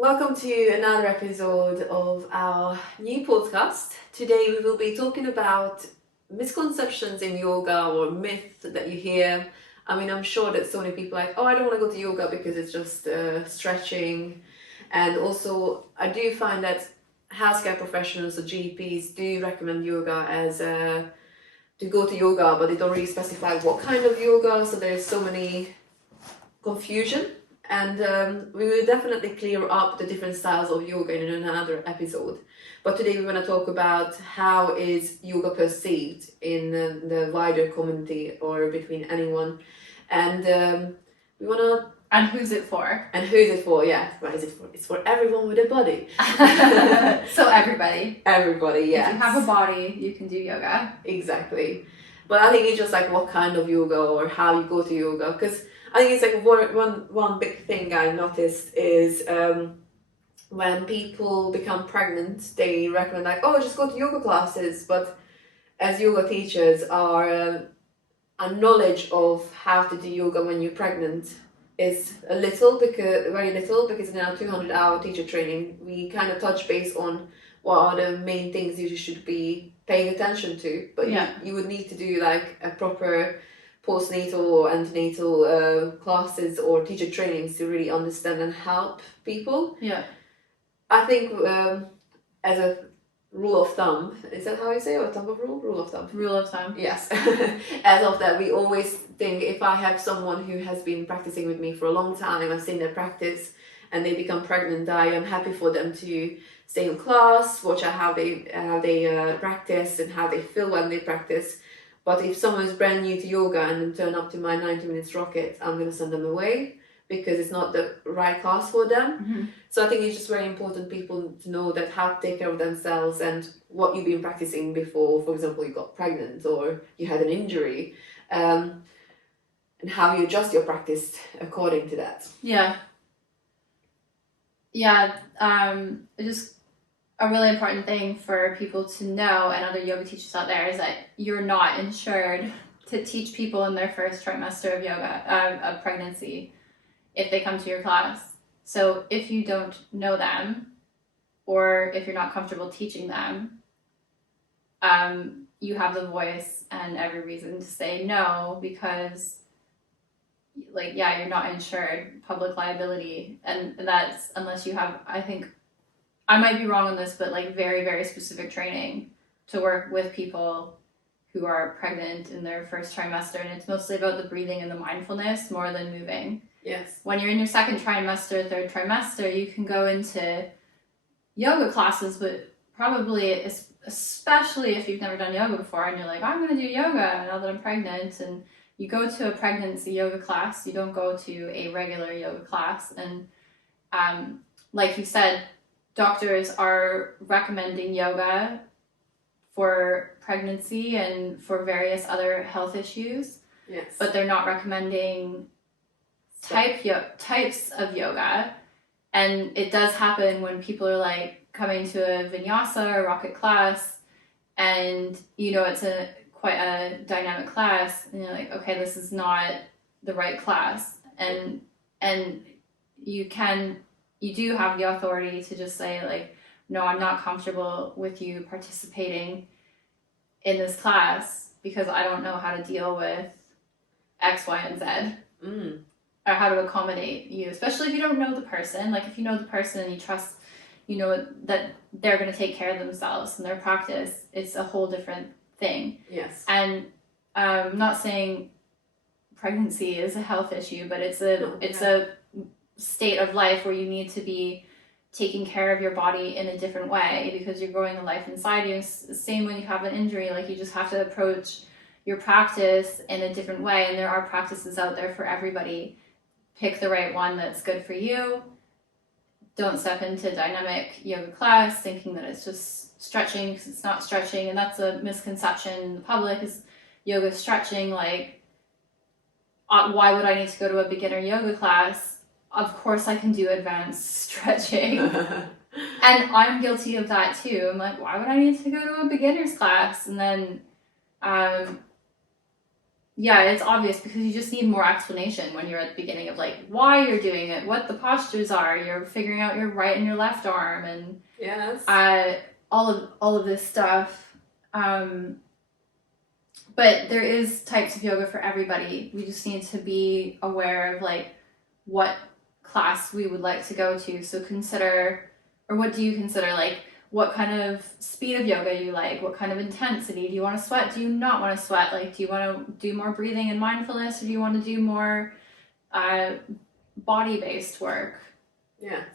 Welcome to another episode of our new podcast. Today we will be talking about misconceptions in yoga or myths that you hear. I'm sure that so many people are like, oh, I don't want to go to yoga because it's just stretching. And also, I do find that healthcare professionals or GPs do recommend yoga as to go to yoga, but they don't really specify what kind of yoga. So there's so many confusion. And we will definitely clear up the different styles of yoga in another episode. But today we want to talk about how is yoga perceived in the wider community or between anyone. And we want to... And who's it for? And who's it for, yeah. What is it for? It's for everyone with a body. So everybody. Everybody, yeah. If you have a body, you can do yoga. Exactly. But I think it's just like what kind of yoga or how you go to yoga. Because I think it's like one big thing I noticed is when people become pregnant, they recommend like, oh, just go to yoga classes. But as yoga teachers, our knowledge of how to do yoga when you're pregnant is very little, because in our 200-hour teacher training, we kind of touch base on what are the main things you should be paying attention to. But yeah, you would need to do like a proper postnatal or antenatal classes or teacher trainings to really understand and help people. Yeah. I think as a rule of thumb, is that how you say it? Or thumb of rule? Rule of thumb. Rule of thumb. Yes. As of that, we always think if I have someone who has been practicing with me for a long time, I've seen their practice, and they become pregnant, I am happy for them to stay in class, watch out how they practice and how they feel when they practice. But if someone is brand new to yoga and then turn up to my 90 minutes rocket, I'm going to send them away because it's not the right class for them. Mm-hmm. So I think it's just very important people to know that how to take care of themselves and what you've been practicing before. For example, you got pregnant or you had an injury, and how you adjust your practice according to that. Yeah. Yeah. Just a really important thing for people to know, and other yoga teachers out there, is that you're not insured to teach people in their first trimester of yoga, of pregnancy, if they come to your class. So if you don't know them, or if you're not comfortable teaching them, you have the voice and every reason to say no, because you're not insured, public liability, and that's unless you have, I think, I might be wrong on this, but very, very specific training to work with people who are pregnant in their first trimester. And it's mostly about the breathing and the mindfulness more than moving. Yes. When you're in your second trimester, third trimester, you can go into yoga classes, but probably, especially if you've never done yoga before and you're like, I'm going to do yoga now that I'm pregnant, and you go to a pregnancy yoga class, you don't go to a regular yoga class. And like you said, doctors are recommending yoga for pregnancy and for various other health issues. Yes. But they're not recommending types of yoga. And it does happen when people are coming to a vinyasa or rocket class, and it's quite a dynamic class, and you're like, okay, this is not the right class. And you do have the authority to just say no, I'm not comfortable with you participating in this class because I don't know how to deal with X, Y, and Z. Or how to accommodate you, especially if you don't know the person. If you know the person and you trust, that they're going to take care of themselves and their practice, it's a whole different thing. Yes. And I'm not saying pregnancy is a health issue, but it's a state of life where you need to be taking care of your body in a different way because you're growing a life inside you. It's the same when you have an injury. You just have to approach your practice in a different way, and there are practices out there for everybody. Pick the right one that's good for you. Don't step into dynamic yoga class thinking that it's just stretching, because it's not stretching, and that's a misconception in the public, is yoga stretching. Why would I need to go to a beginner yoga class? Of course I can do advanced stretching. And I'm guilty of that too. I'm why would I need to go to a beginner's class? And then yeah, it's obvious because you just need more explanation when you're at the beginning of like why you're doing it, what the postures are. You're figuring out your right and your left arm, and Yes. all of this stuff. But there is types of yoga for everybody. We just need to be aware of like what class we would like to go to. So consider, or what do you consider, like what kind of speed of yoga you like, what kind of intensity. Do you want to sweat? Do you not want to sweat? Like, do you want to do more breathing and mindfulness, or do you want to do more body-based work? Yes.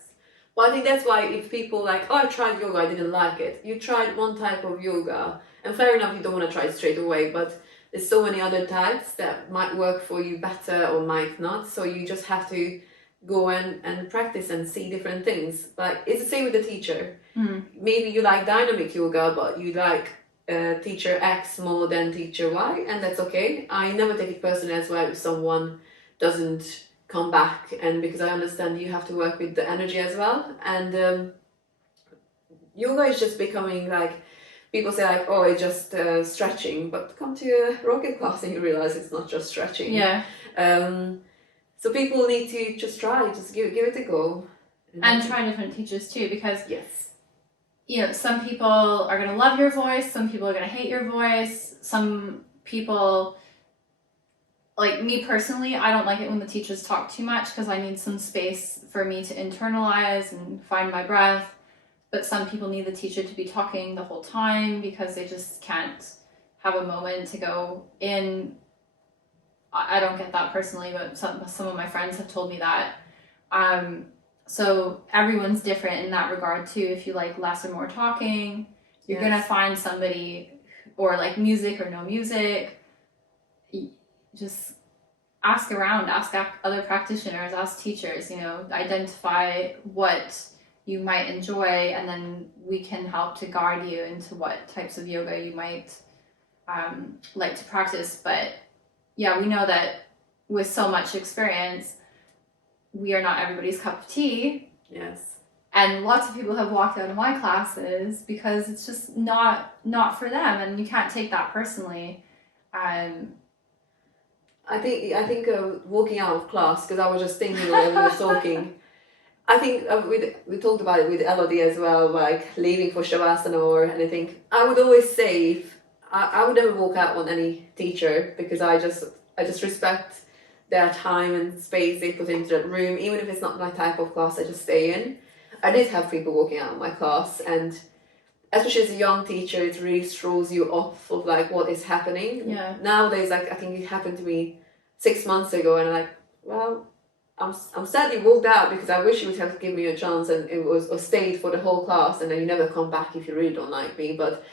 Well, I think that's why if people like, oh, I tried yoga, I didn't like it. You tried one type of yoga, and fair enough, you don't want to try it straight away, but there's so many other types that might work for you better or might not. So you just have to go and practice and see different things. Like, it's the same with the teacher. Maybe you like dynamic yoga, but you like teacher X more than teacher Y, and that's okay. I never take it personally as well if someone doesn't come back, and because I understand you have to work with the energy as well. And yoga is just becoming like, people say like, oh, it's just stretching, but come to a rocket class and you realize it's not just stretching. Yeah. So people need to just try, just give it a go. And try different teachers too, because yes, you know, some people are going to love your voice, some people are going to hate your voice, some people, like me personally, I don't like it when the teachers talk too much because I need some space for me to internalize and find my breath. But some people need the teacher to be talking the whole time because they just can't have a moment to go in. I don't get that personally, but some of my friends have told me that. So everyone's different in that regard too. If you like less or more talking, you're gonna find somebody, or like music or no music. Just ask around, ask other practitioners, ask teachers, you know, identify what you might enjoy, and then we can help to guide you into what types of yoga you might like to practice. But yeah, we know that with so much experience, we are not everybody's cup of tea. Yes. And lots of people have walked out of my classes because it's just not for them, and you can't take that personally. I think walking out of class, because I was just thinking when we were talking, I think we talked about it with Elodie as well, like leaving for Shavasana or anything. I would always say, if I would never walk out on any teacher, because I just respect their time and space they put into that room. Even if it's not my type of class, I just stay in. I did have people walking out of my class, and especially as a young teacher, it really throws you off of like what is happening. Yeah. Nowadays, like I think it happened to me 6 months ago, and I'm like, well, I'm sad you walked out, because I wish you would have given me a chance and it was, or stayed for the whole class, and then you never come back if you really don't like me. But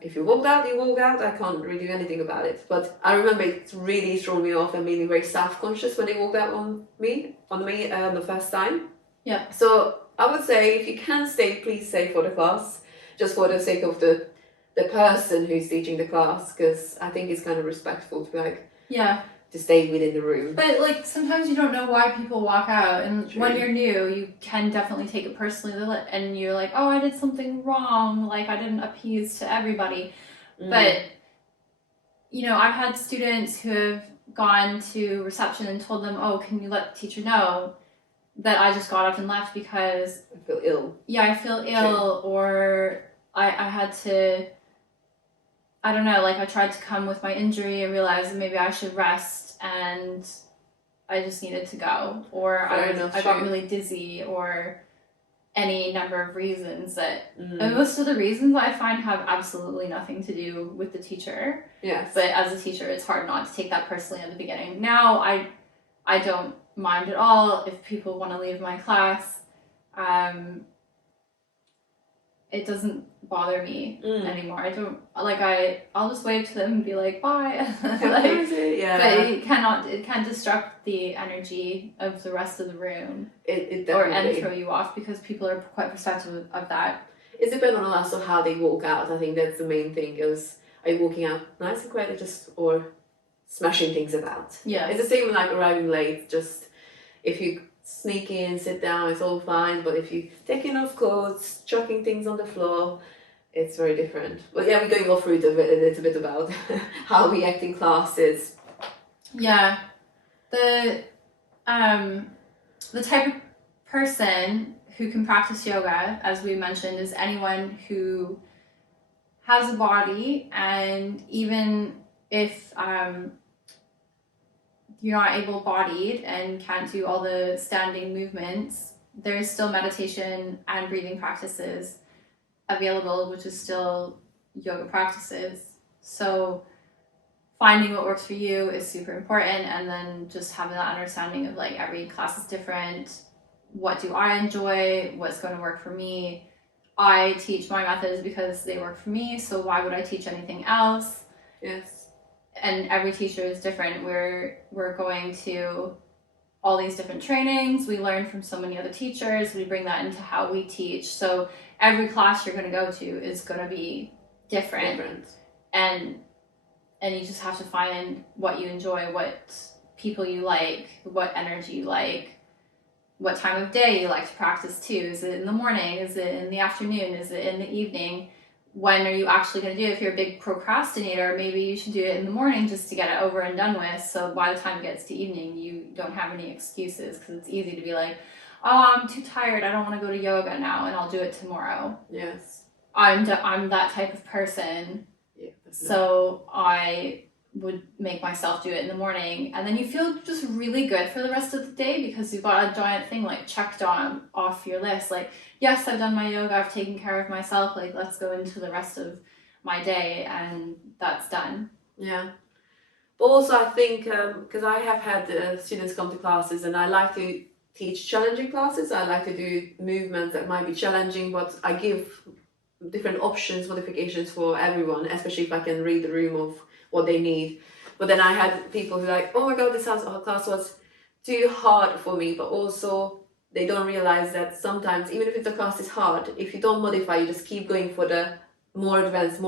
if you walked out, you walked out. I can't really do anything about it. But I remember it really threw me off and made me very self-conscious when they walked out on me the first time. Yeah. So I would say, if you can stay, please stay for the class, just for the sake of the person who's teaching the class, because I think it's kind of respectful to be like, yeah, to stay within the room. But like sometimes you don't know why people walk out, and True. when you're new, you can definitely take it personally, and you're like, oh, I did something wrong, like I didn't appease to everybody. But you know, I've had students who have gone to reception and told them, oh, can you let the teacher know that I just got up and left because I feel ill. Yeah, I feel ill. True. Or I had to, I don't know, like I tried to come with my injury and realized that maybe I should rest, and I just needed to go, or I got really dizzy, or any number of reasons that, and most of the reasons I find have absolutely nothing to do with the teacher. Yes. But as a teacher, it's hard not to take that personally at the beginning. Now I don't mind at all if people want to leave my class. It doesn't bother me anymore. I don't I'll just wave to them and be like, bye. Like, yeah. But it can't disrupt the energy of the rest of the room. It and throw you off, because people are quite perceptive of that. It depends on also how they walk out. I think that's the main thing. Is, are you walking out nice and quietly, or smashing things about? Yeah. It's the same with like arriving late. Just if you sneak in, sit down, it's all fine. But if you taking off clothes, chucking things on the floor, it's very different. But yeah, we're going all through it a little bit about how we act in classes. Yeah. The type of person who can practice yoga, as we mentioned, is anyone who has a body, and even if you're not able-bodied and can't do all the standing movements, there's still meditation and breathing practices available, which is still yoga practices. So finding what works for you is super important, and then just having that understanding of like every class is different. What do I enjoy? What's going to work for me? I teach my methods because they work for me, so why would I teach anything else? Yes. And every teacher is different. We're going to all these different trainings. We learn from so many other teachers. We bring that into how we teach. So every class you're going to go to is going to be different. And you just have to find what you enjoy, what people you like, what energy you like, what time of day you like to practice too. Is it in the morning? Is it in the afternoon? Is it in the evening? When are you actually going to do it? If you're a big procrastinator, maybe you should do it in the morning just to get it over and done with. So by the time it gets to evening, you don't have any excuses, because it's easy to be like, oh, I'm too tired. I don't want to go to yoga now, and I'll do it tomorrow. Yes. I'm that type of person. Yeah. So I would make myself do it in the morning, and then you feel just really good for the rest of the day because you've got a giant thing like checked on off your list. Like, yes, I've done my yoga, I've taken care of myself, like let's go into the rest of my day, and that's done. Yeah. But also I think because I have had students come to classes, and I like to teach challenging classes. I like to do movements that might be challenging, but I give different options, modifications for everyone, especially if I can read the room of what they need. But then I had people who like, oh my god, this class was too hard for me, but also they don't realize that sometimes even if the class is hard, if you don't modify, you just keep going for the more advanced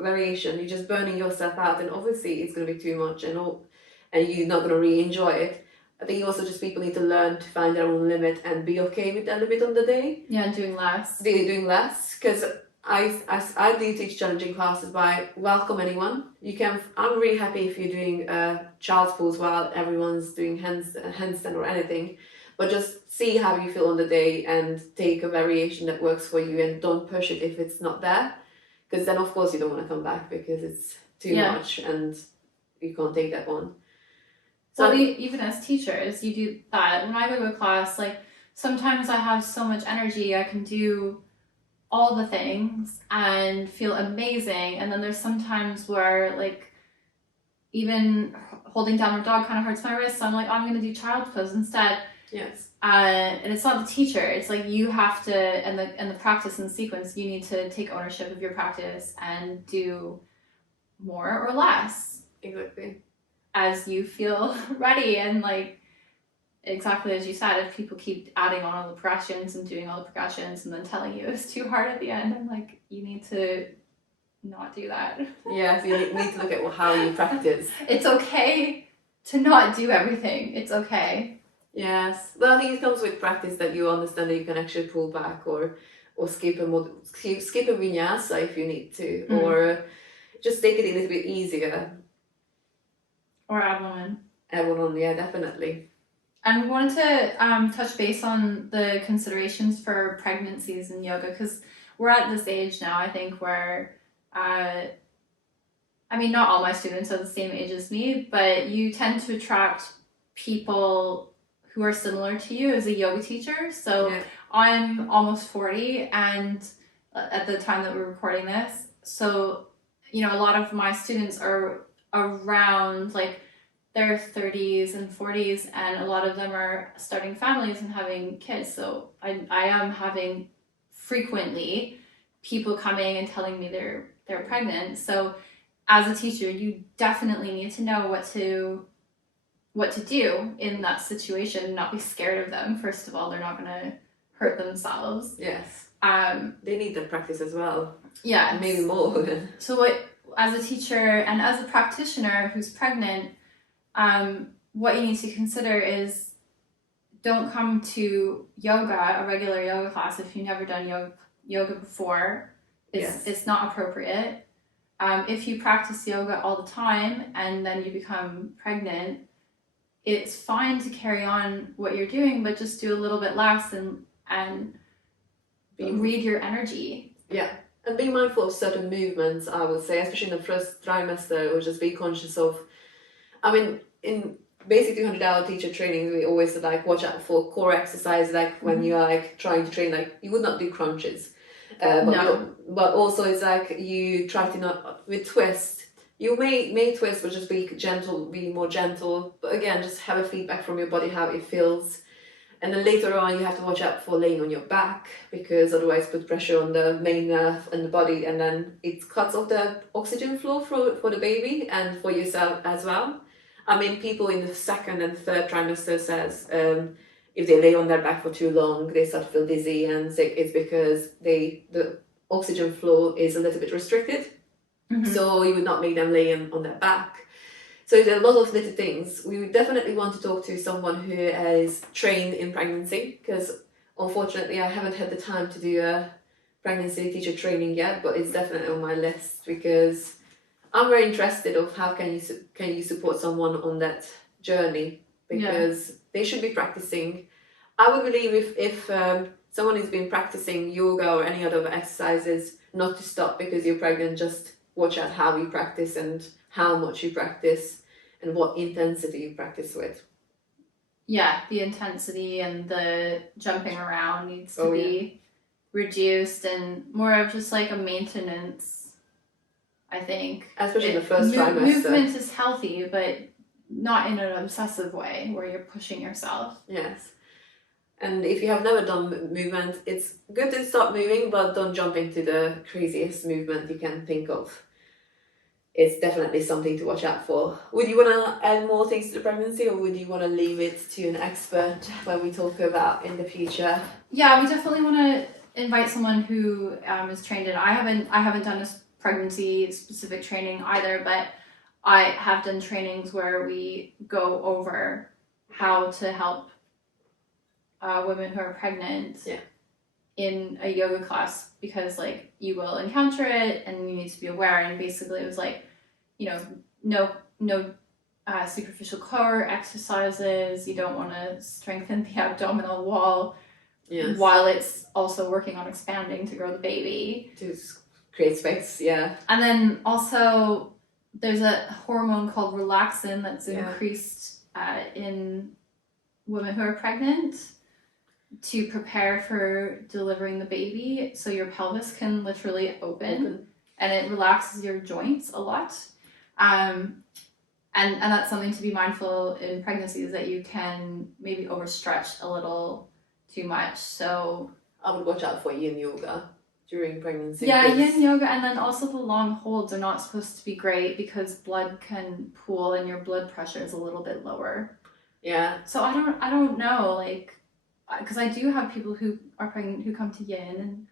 variation, you're just burning yourself out, and obviously it's going to be too much, and you're not going to really enjoy it. I think also just people need to learn to find their own limit and be okay with that limit on the day. Yeah, and doing less. Really doing less, because I do teach challenging classes, but I welcome anyone. I'm really happy if you're doing child's pose while everyone's doing handstand or anything, but just see how you feel on the day and take a variation that works for you, and don't push it if it's not there, because then of course you don't want to come back because it's too much and you can't take that one. So even as teachers, you do that. When I go to a class, like sometimes I have so much energy, I can do all the things and feel amazing, and then there's some times where like even holding down my dog kind of hurts my wrist, so I'm like, oh, I'm going to do child's pose instead. Yes. And it's not the teacher, it's like you have to, and the practice and the sequence, you need to take ownership of your practice and do more or less. Exactly. As you feel ready, and like exactly as you said, if people keep adding on all the progressions and doing all the progressions and then telling you it's too hard at the end, I'm like, you need to not do that. Yes, you need to look at how you practice. It's okay to not do everything. It's okay. Yes. Well, I think it comes with practice that you understand that you can actually pull back or skip a vinyasa if you need to, or just take it a little bit easier. Or add one in. Add one on, yeah, definitely. And we wanted to touch base on the considerations for pregnancies in yoga, because we're at this age now, I think, where, I mean, not all my students are the same age as me, but you tend to attract people who are similar to you as a yoga teacher. So yeah. I'm almost 40, and at the time that we're recording this, so, you know, a lot of my students are around like their 30s and 40s, and a lot of them are starting families and having kids. So I am having frequently people coming and telling me they're pregnant. So as a teacher, you definitely need to know what to do in that situation, not be scared of them. First of all, they're not going to hurt themselves. Yes. They need the practice as well. Yeah. Maybe more. So as a teacher and as a practitioner who's pregnant, what you need to consider is, don't come to yoga, a regular yoga class, if you've never done yoga before, It's not appropriate. If you practice yoga all the time and then you become pregnant, it's fine to carry on what you're doing, but just do a little bit less and read your energy. Yeah. And be mindful of certain movements, I would say, especially in the first trimester, or just be conscious of, I mean, in basic 200-hour teacher trainings, we always like watch out for core exercise, like when you're like trying to train, like you would not do crunches. But also it's like you try to not, with twist, you may twist, but just be gentle, be more gentle. But again, just have a feedback from your body, how it feels. And then later on, you have to watch out for laying on your back, because otherwise put pressure on the main nerve and the body, and then it cuts off the oxygen flow for the baby and for yourself as well. I mean, people in the second and third trimester says if they lay on their back for too long, they start to feel dizzy and sick. It's because the oxygen flow is a little bit restricted. So you would not make them lay on their back. So there are a lot of little things. We would definitely want to talk to someone who is trained in pregnancy, because unfortunately I haven't had the time to do a pregnancy teacher training yet, but it's definitely on my list, because I'm very interested of how can you support someone on that journey, because they should be practicing. I would believe if someone has been practicing yoga or any other exercises, not to stop because you're pregnant. Just watch out how you practice and how much you practice and what intensity you practice with. Yeah, the intensity and the jumping around needs to be reduced, and more of just like a maintenance, I think. Especially in the first trimester. Movement is healthy, but not in an obsessive way where you're pushing yourself. Yes. And if you have never done movement, it's good to start moving, but don't jump into the craziest movement you can think of. It's definitely something to watch out for. Would you want to add more things to the pregnancy, or would you want to leave it to an expert when we talk about in the future? Yeah, we definitely want to invite someone who is trained in. I haven't done a pregnancy specific training either, but I have done trainings where we go over how to help women who are pregnant in a yoga class, because like you will encounter it and you need to be aware. And basically it was like, no superficial core exercises. You don't want to strengthen the abdominal wall while it's also working on expanding to grow the baby. To create space, yeah. And then also there's a hormone called relaxin that's increased in women who are pregnant to prepare for delivering the baby, so your pelvis can literally open and it relaxes your joints a lot. And that's something to be mindful in pregnancy, is that you can maybe overstretch a little too much. So I would watch out for yin yoga during pregnancy. Yeah, yin yoga, and then also the long holds are not supposed to be great because blood can pool and your blood pressure is a little bit lower. Yeah. So I don't know, like, because I do have people who are pregnant who come to yin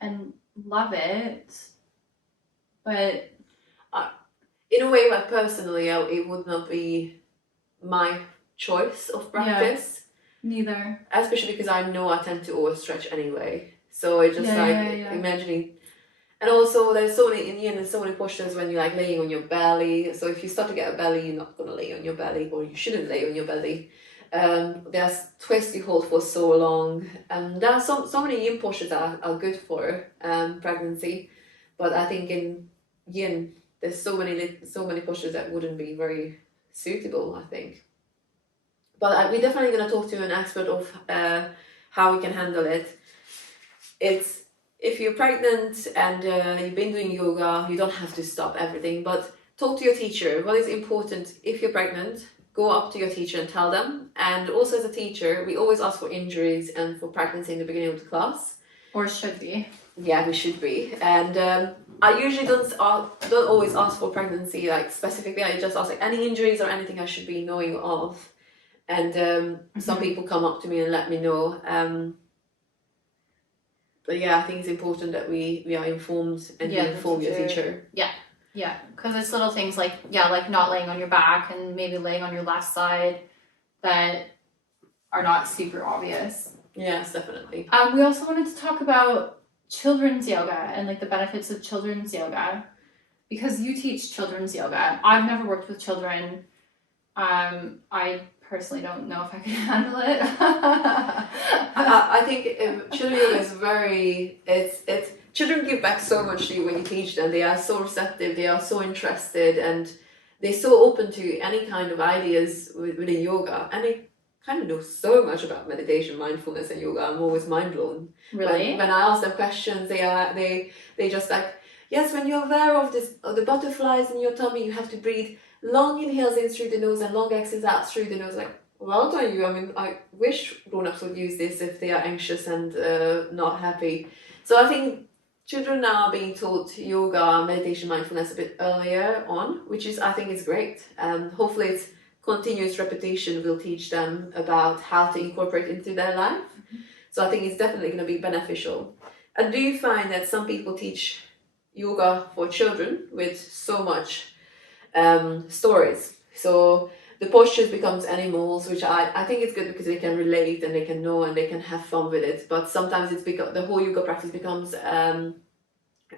and love it, but in a way, like personally, it would not be my choice of practice. Yeah, neither. Especially because I know I tend to overstretch anyway. So it's just imagining. And also there's so many postures when you're like laying on your belly. So if you start to get a belly, you're not going to lay on your belly, or you shouldn't lay on your belly. There's twists you hold for so long. There are so many yin postures that are good for pregnancy. But I think in yin, there's so many postures that wouldn't be very suitable, I think. But we're definitely going to talk to an expert of how we can handle it. It's, if you're pregnant and you've been doing yoga, you don't have to stop everything, but talk to your teacher. What is important if you're pregnant? Go up to your teacher and tell them. And also as a teacher, we always ask for injuries and for pregnancy in the beginning of the class. Or should be. Yeah, we should be. And I usually don't always ask for pregnancy, like specifically. I just ask like any injuries or anything I should be knowing of. And some people come up to me and let me know. But yeah, I think it's important that we are informed and you inform your teacher. Yeah, because it's little things like not laying on your back and maybe laying on your left side that are not super obvious. Yes, definitely. We also wanted to talk about children's yoga and like the benefits of children's yoga, because you teach children's yoga. I've never worked with children. I personally don't know if I can handle it. I think children yoga is it's children give back so much to you when you teach them. They are so receptive, they are so interested, and they're so open to any kind of ideas within yoga, and they kind of know so much about meditation, mindfulness, and yoga. I'm always mind blown. Really? When I ask them questions, they just like, yes, when you're aware of the butterflies in your tummy, you have to breathe long inhales in through the nose and long exhales out through the nose. Like, well done you. I mean, I wish grown-ups would use this if they are anxious and not happy. So I think children now are being taught yoga, meditation, mindfulness a bit earlier on, which is, I think, is great. Hopefully it's continuous repetition will teach them about how to incorporate into their life. Mm-hmm. So I think it's definitely going to be beneficial. And do you find that some people teach yoga for children with so much stories? So the postures becomes animals, which I think it's good because they can relate and they can know and they can have fun with it. But sometimes the whole yoga practice becomes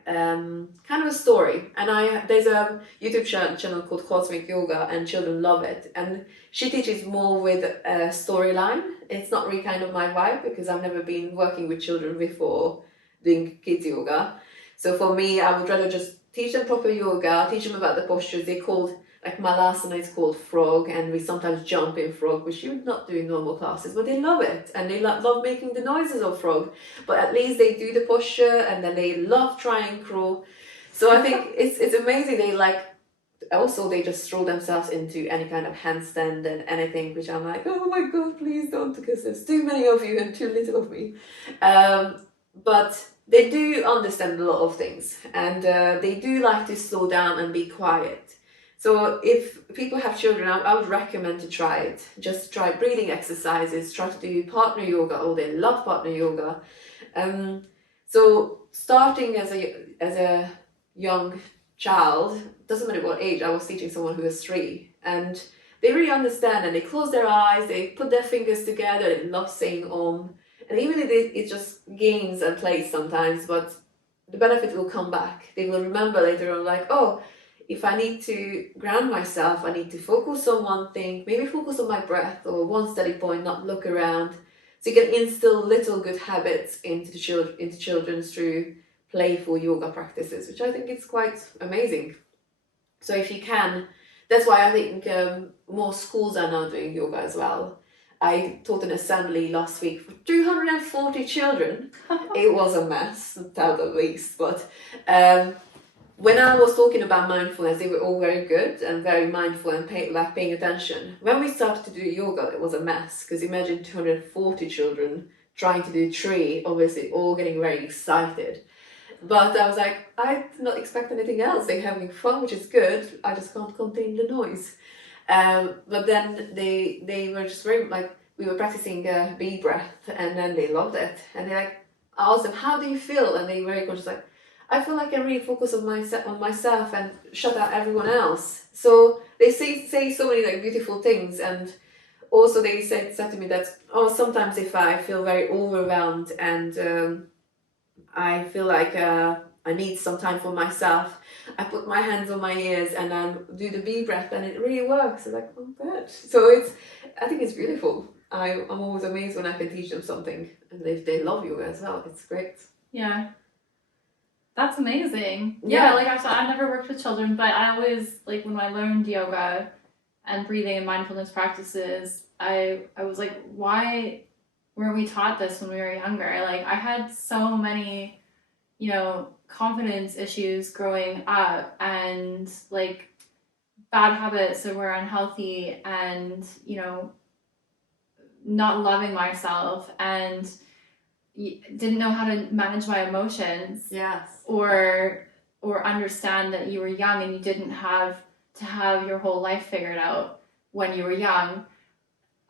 kind of a story. And there's a YouTube channel called Cosmic Yoga, and children love it. And she teaches more with a storyline. It's not really kind of my vibe because I've never been working with children before doing kids yoga. So for me, I would rather just teach them proper yoga, teach them about the postures. They called, like Malasana is called frog, and we sometimes jump in frog, which you would not do in normal classes, but they love it. And they love making the noises of frog. But at least they do the posture, and then they love trying crawl. So I think it's amazing. They just throw themselves into any kind of handstand and anything, which I'm like, oh my God, please don't, because there's too many of you and too little of me. But they do understand a lot of things, and they do like to slow down and be quiet. So if people have children, I would recommend to try it. Just try breathing exercises, try to do partner yoga. Oh, they love partner yoga. So starting as a young child, doesn't matter what age. I was teaching someone who was 3, and they really understand, and they close their eyes, they put their fingers together, they love saying Om. And even if it just games and plays sometimes, but the benefit will come back. They will remember later on, like, oh, if I need to ground myself, I need to focus on one thing, maybe focus on my breath or one steady point, not look around. So you can instill little good habits into children through playful yoga practices, which I think is quite amazing. So if you can, that's why I think more schools are now doing yoga as well. I taught an assembly last week for 240 children. It was a mess, to tell the least. But when I was talking about mindfulness, they were all very good and very mindful and paying attention. When we started to do yoga, it was a mess, because imagine 240 children trying to do 3, obviously all getting very excited. But I was like, I did not expect anything else. They're having fun, which is good. I just can't contain the noise. But then they were just very, like, we were practicing bee breath, and then they loved it. And I asked them, how do you feel? And they were very conscious, like, I feel like I really focus on myself and shut out everyone else. So they say so many like beautiful things. And also they said to me that, oh, sometimes if I feel very overwhelmed and I feel like I need some time for myself, I put my hands on my ears and then do the bee breath, and it really works. It's like, oh, good. So I think it's beautiful. I'm always amazed when I can teach them something, and they love yoga as well. It's great. Yeah. That's amazing. Yeah, like I said, I've never worked with children, but I always, like, when I learned yoga and breathing and mindfulness practices, I was like, why weren't we taught this when we were younger? Like, I had so many, confidence issues growing up, and like bad habits that were unhealthy, and, not loving myself, and didn't know how to manage my emotions. Yes. Or understand that you were young and you didn't have to have your whole life figured out when you were young.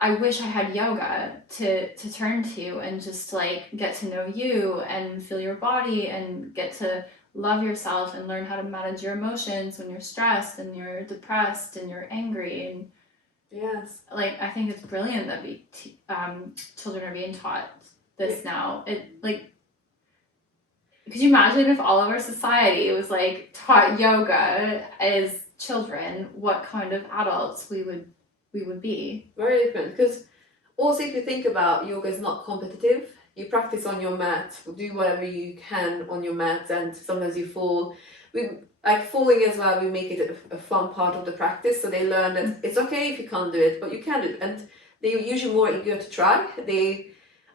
I wish I had yoga to turn to and just like get to know you and feel your body and get to love yourself and learn how to manage your emotions when you're stressed and you're depressed and you're angry. And yes, like, I think it's brilliant that children are being taught this now. Could you imagine if all of our society was like taught yoga as children, what kind of adults we would be? Very different. Because also, if you think about yoga, is not competitive. You practice on your mat, do whatever you can on your mat, and sometimes you fall. We like falling as well. We make it a fun part of the practice, so they learn that it's okay if you can't do it, but you can do it, and they're usually more eager to try.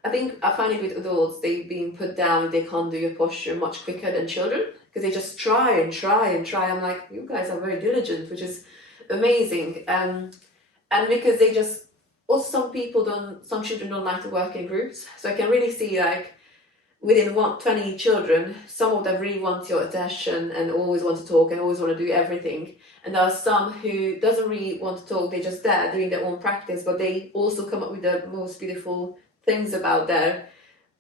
I think I find it with adults, they've been put down, they can't do your posture much quicker than children because they just try and try and try. I'm like, you guys are very diligent, which is amazing. And because they just, also some children don't like to work in groups. So I can really see like within 20 children, some of them really want your attention and always want to talk and always want to do everything. And there are some who doesn't really want to talk, they're just there doing their own practice, but they also come up with the most beautiful things about their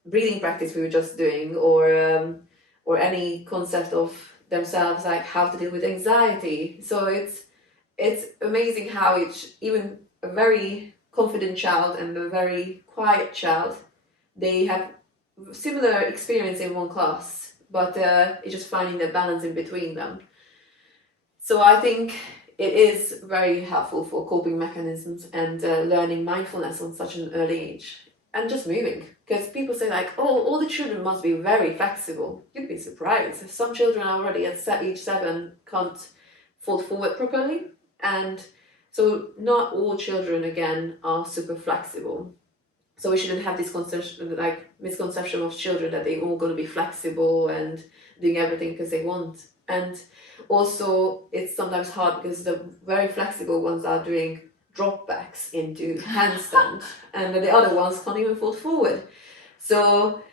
breathing practice we were just doing, or any concept of themselves, like how to deal with anxiety. So it's amazing how even a very confident child and a very quiet child, they have similar experience in one class, but it's just finding the balance in between them. So I think it is very helpful for coping mechanisms and learning mindfulness on such an early age. And just moving, because people say like, oh, all the children must be very flexible. You'd be surprised. Some children already at age 7 can't fold forward properly, and so not all children again are super flexible. So we shouldn't have this misconception of children that they're all going to be flexible and doing everything because they want. And also it's sometimes hard because the very flexible ones are doing drop backs into handstand and the other ones can't even fold forward. So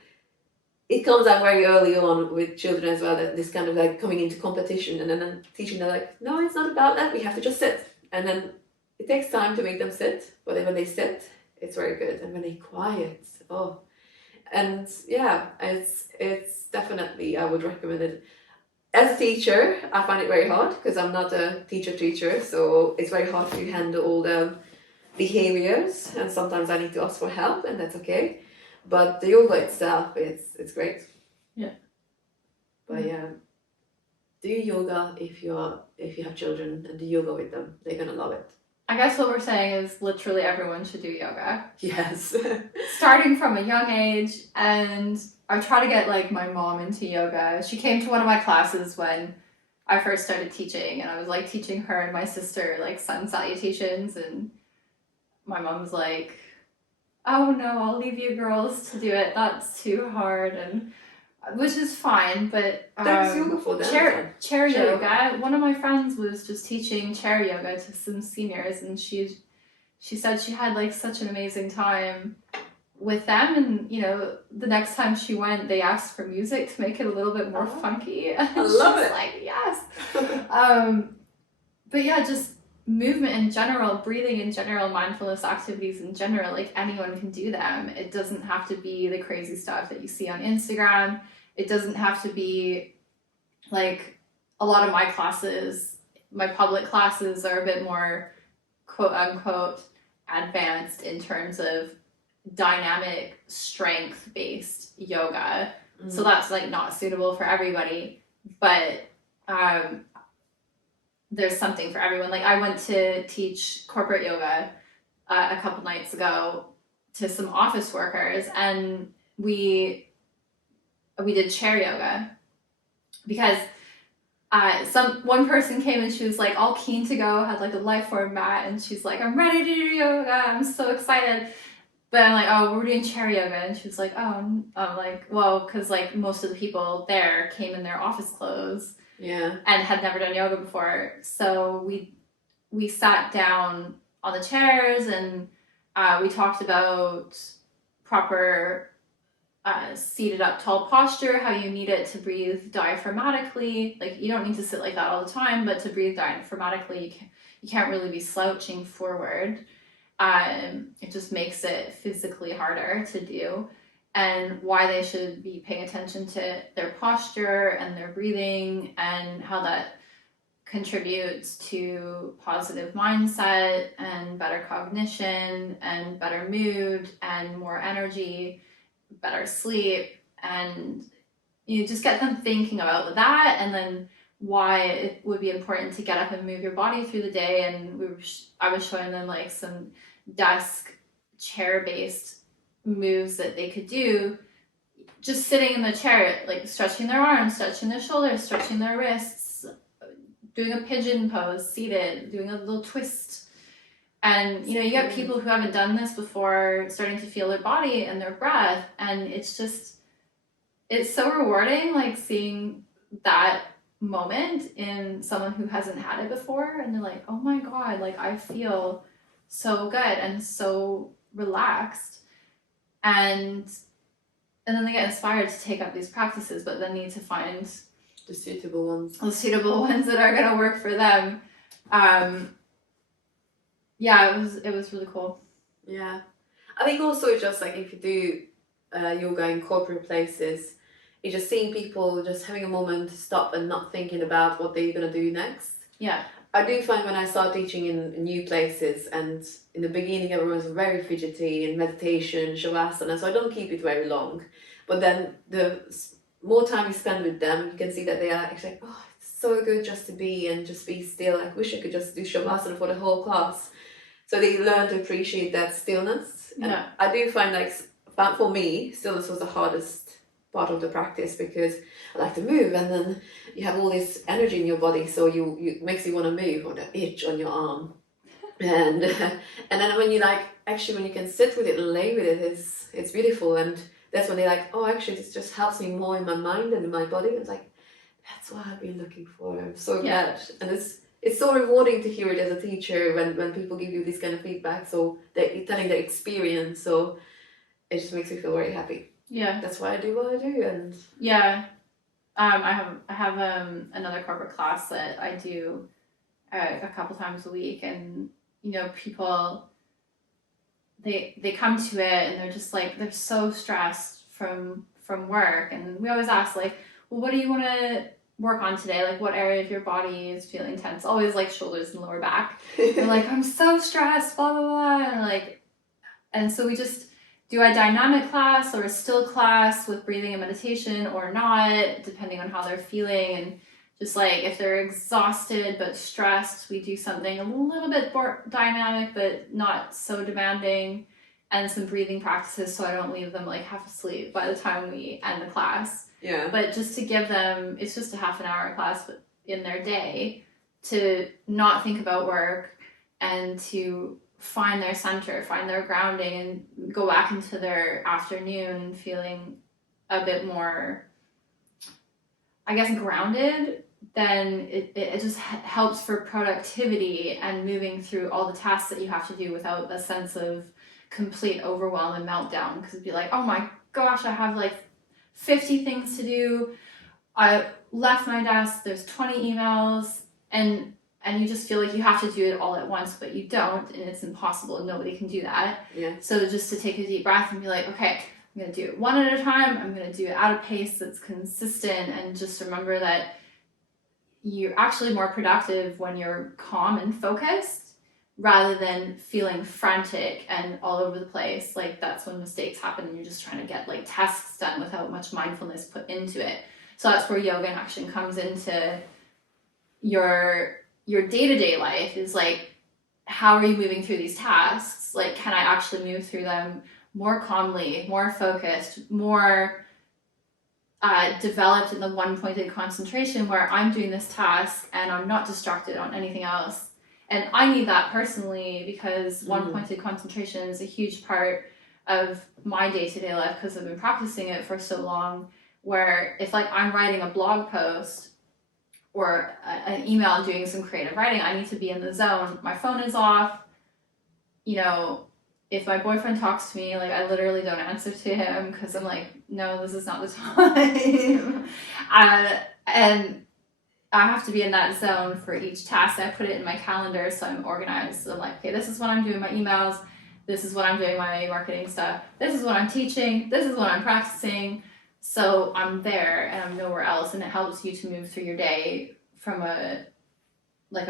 it comes out very early on with children as well, that this kind of like coming into competition, and then teaching them like, no, it's not about that, we have to just sit. And then it takes time to make them sit, but then when they sit, it's very good. And when they quiet, and yeah, it's definitely, I would recommend it. As a teacher, I find it very hard because I'm not a teacher, so it's very hard to handle all the behaviors, and sometimes I need to ask for help, and that's okay. But the yoga itself, it's great. Yeah. But yeah, do yoga if you have children, and do yoga with them. They're gonna love it. I guess what we're saying is literally everyone should do yoga. Yes. Starting from a young age, and I try to get like my mom into yoga. She came to one of my classes when I first started teaching, and I was like teaching her and my sister like sun salutations, and my mom's like, oh no, I'll leave you girls to do it. That's too hard, and which is fine, but there's yoga for them. Chair yoga. One of my friends was just teaching chair yoga to some seniors, and she said she had like such an amazing time with them, and you know, the next time she went, they asked for music to make it a little bit more funky. I love it. Like, yes. But yeah, just movement in general, breathing in general, mindfulness activities in general, like anyone can do them. It doesn't have to be the crazy stuff that you see on Instagram. It doesn't have to be like a lot of my classes, my public classes are a bit more quote unquote advanced in terms of dynamic strength based yoga. So that's like not suitable for everybody, but there's something for everyone. Like I went to teach corporate yoga a couple nights ago to some office workers, and we did chair yoga because one person came and she was like all keen to go, had like a life form mat, and she's like, I'm ready to do yoga, I'm so excited. But I'm like, oh, we're doing chair yoga, and she was like, oh, I'm like, well, because like most of the people there came in their office clothes. Yeah. And had never done yoga before. So we sat down on the chairs, and we talked about proper seated up tall posture, how you need it to breathe diaphragmatically. Like you don't need to sit like that all the time, but to breathe diaphragmatically, you can't really be slouching forward. It just makes it physically harder to do. And why they should be paying attention to their posture and their breathing, and how that contributes to positive mindset and better cognition and better mood and more energy, better sleep, and you just get them thinking about that, and then why it would be important to get up and move your body through the day. And I was showing them like some desk chair based moves that they could do just sitting in the chair, like stretching their arms, stretching their shoulders, stretching their wrists, doing a pigeon pose seated, doing a little twist. And you know, you get people who haven't done this before starting to feel their body and their breath, and it's so rewarding, like seeing that moment in someone who hasn't had it before, and they're like, oh my god, like I feel so good and so relaxed, and then they get inspired to take up these practices, but then need to find the suitable ones that are going to work for them. Yeah, it was really cool. Yeah, I think also just like if you do yoga in corporate places, it's just seeing people just having a moment to stop and not thinking about what they're going to do next. Yeah. I do find when I start teaching in new places, and in the beginning everyone's very fidgety in meditation, shavasana, so I don't keep it very long. But then the more time you spend with them, you can see that they are actually like, oh, it's so good just to be and just be still. I wish I could just do shavasana for the whole class. So they learn to appreciate that stillness. And yeah. I do find like, for me, stillness was the hardest part of the practice, because I like to move, and then you have all this energy in your body, so you makes you want to move, or the itch on your arm, and then when you like actually when you can sit with it and lay with it, it's beautiful. And that's when they're like, oh, actually this just helps me more in my mind and in my body. It's like, that's what I've been looking for. I'm so glad. And it's so rewarding to hear it as a teacher when people give you this kind of feedback, so they're telling their experience, so it just makes me feel very happy. Yeah, that's why I do what I do. And yeah, I have another corporate class that I do a couple times a week, and you know, people they come to it and they're just like, they're so stressed from work, and we always ask like, well, what do you want to work on today? Like, what area of your body is feeling tense? Always like shoulders and lower back. They're like, I'm so stressed, blah blah blah, and so we just do a dynamic class or a still class with breathing and meditation, or not, depending on how they're feeling. And just like if they're exhausted but stressed, we do something a little bit more dynamic but not so demanding, and some breathing practices so I don't leave them like half asleep by the time we end the class. Yeah. But just to give them, it's just a half an hour class in their day to not think about work, and to find their center, find their grounding, and go back into their afternoon feeling a bit more, I guess, grounded. Then it just helps for productivity and moving through all the tasks that you have to do without a sense of complete overwhelm and meltdown, because it'd be like, oh my gosh, I have like 50 things to do, I left my desk, there's 20 emails, and you just feel like you have to do it all at once, but you don't, and it's impossible, and nobody can do that. Yeah. So just to take a deep breath and be like, okay, I'm going to do it one at a time, I'm going to do it at a pace that's consistent, and just remember that you're actually more productive when you're calm and focused, rather than feeling frantic and all over the place. Like, that's when mistakes happen, and you're just trying to get like tasks done without much mindfulness put into it. So that's where yoga and action comes into your day-to-day life, is like, how are you moving through these tasks? Like, can I actually move through them more calmly, more focused, more developed in the one-pointed concentration, where I'm doing this task and I'm not distracted on anything else? And I need that personally, because one-pointed concentration is a huge part of my day-to-day life, because I've been practicing it for so long, where if like I'm writing a blog post or an email, doing some creative writing, I need to be in the zone. My phone is off. You know, if my boyfriend talks to me, like, I literally don't answer to him, because I'm like, no, this is not the time. And I have to be in that zone for each task. I put it in my calendar, so I'm organized. So I'm like, okay, this is when I'm doing my emails. This is when I'm doing my marketing stuff. This is when I'm teaching. This is when I'm practicing. So I'm there and I'm nowhere else, and it helps you to move through your day from a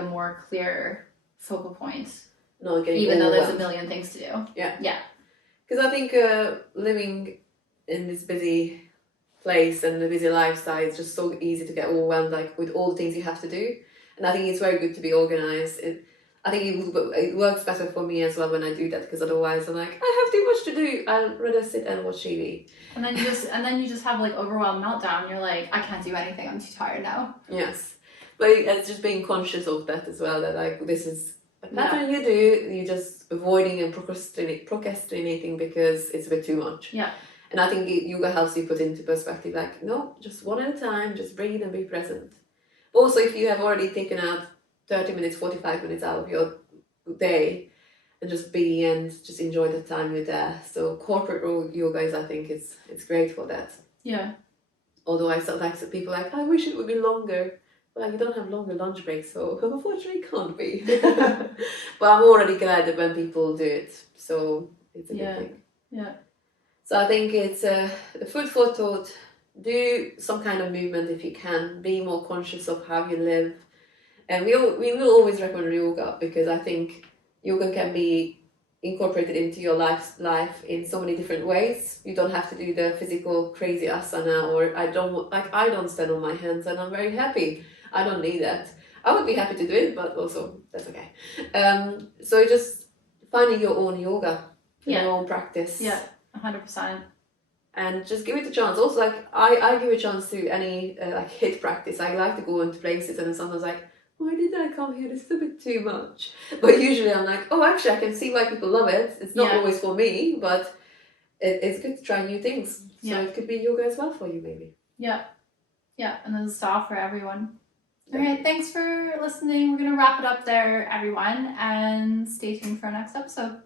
more clear focal point. Not getting even though there's a million things to do. Yeah. Yeah. Because I think living in this busy place and a busy lifestyle, it's just so easy to get overwhelmed like with all the things you have to do. And I think it's very good to be organized. I think it works better for me as well when I do that, because otherwise I'm like, I have too much to do. I'd rather sit and watch TV. And then you just have like overwhelmed meltdown. You're like, I can't do anything. I'm too tired now. Yes, but it's just being conscious of that as well. That like this is a pattern you do. You're just avoiding and procrastinating because it's a bit too much. Yeah. And I think yoga helps you put into perspective. Like, no, just one at a time. Just breathe and be present. Also, if you have already taken out 30 minutes, 45 minutes out of your day, and just be and just enjoy the time you're there. So corporate yoga is, I think it's great for that. Yeah. Although I sometimes people like, I wish it would be longer. Well, you don't have longer lunch breaks, so unfortunately it can't be. But I'm already glad that when people do it, so it's a good thing. Yeah. So I think it's a food for thought. Do some kind of movement if you can. Be more conscious of how you live. And we will always recommend yoga, because I think yoga can be incorporated into your life in so many different ways. You don't have to do the physical crazy asana, or I don't stand on my hands and I'm very happy. I don't need that. I would be happy to do it, but also that's okay. So just finding your own yoga, your own practice. Yeah, 100%. And just give it a chance. Also, like I give a chance to any like HIIT practice. I like to go into places and sometimes like, why did I come here? This is a bit too much. But usually I'm like, oh, actually, I can see why people love it. It's not always for me, but it's good to try new things. So it could be yoga as well for you, maybe. Yeah. Yeah, and there's a style for everyone. All right, thanks for listening. We're going to wrap it up there, everyone, and stay tuned for our next episode.